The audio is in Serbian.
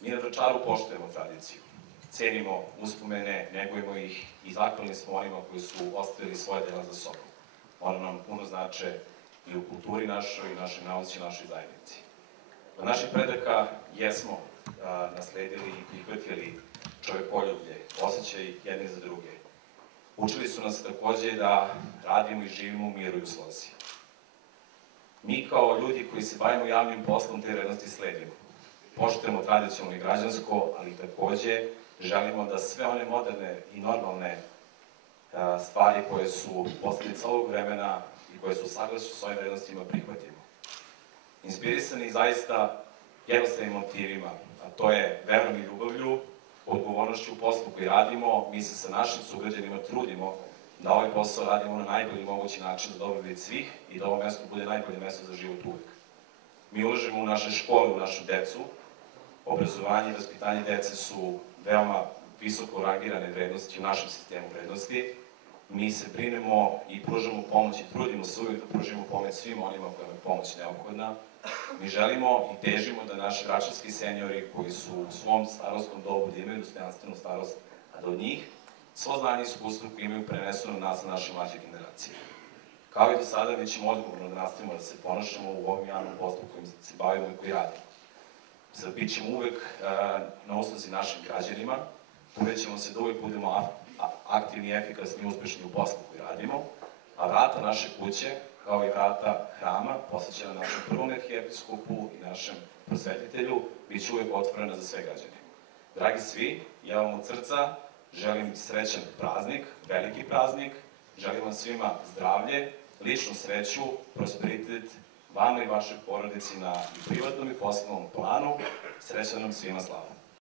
Mi na Vračaru poštujemo tradiciju, cenimo uspomene, negujemo ih i zahvalni smo onima koji su ostavili svoje dela za sobom. Ono nam puno znače i u kulturi našoj, i našoj nauci, i našoj zajednici. Od naših predaka jesmo nasledili i prihvatili čovekoljublje, osjećaj jedni za druge. Učili su nas takođe da radimo i živimo u miru i u slozi. Mi kao ljudi koji se bavimo javnim poslom te vrednosti sledimo. Poštujemo tradicionalno i građansko, ali takođe želimo da sve one moderne i normalne stvari koje su posledica ovog vremena i koje su saglasne s ovim vrednostima prihvatimo. Inspirisani zaista jednostavnim motivima, a to je verom i ljubavlju, odgovornošću u poslu koji radimo, mi se sa našim sugrađanima trudimo da ovaj posao radimo na najbolji mogući način za dobrobit svih i da ovo mesto bude najbolje mesto za život uvek. Mi ulažemo u naše škole, u našu decu. Obrazovanje i vaspitanje dece su veoma visoko rangirane vrednosti u našem sistemu vrednosti. Mi se brinemo i pružamo pomoć i trudimo se uvijek da pružimo pomoć svim onima kojima je pomoć neophodna. Mi želimo i težimo da naši vračarski seniori koji su u svom starostnom dobu da imaju dostojanstvenu starost, a da od njih svo znanje i iskustvo koje imaju prenesu na nas, na naše mlađe generacije. Kao i do sada, mi ćemo odgovorno da nastavimo da se ponašamo u ovom javnom poslu kojim se bavimo i koji radimo. Bit ćemo uvek na usluzi našim građanima, trudećemo se da uvek budemo aktivni, efikasni i uspešni u poslu koji radimo, a vrata naše kuće, kao i vrata hrama, posvećena našem prvom arhijepiskopu i našem prosvetitelju, bit će uvek otvorena za sve građane. Dragi svi, ja vam od srca želim srećan praznik, veliki praznik, želim vam svima zdravlje, ličnu sreću, prosperitet, vama i vašoj porodici na privatnom i poslovnom planu. Srećan nam svima, slava!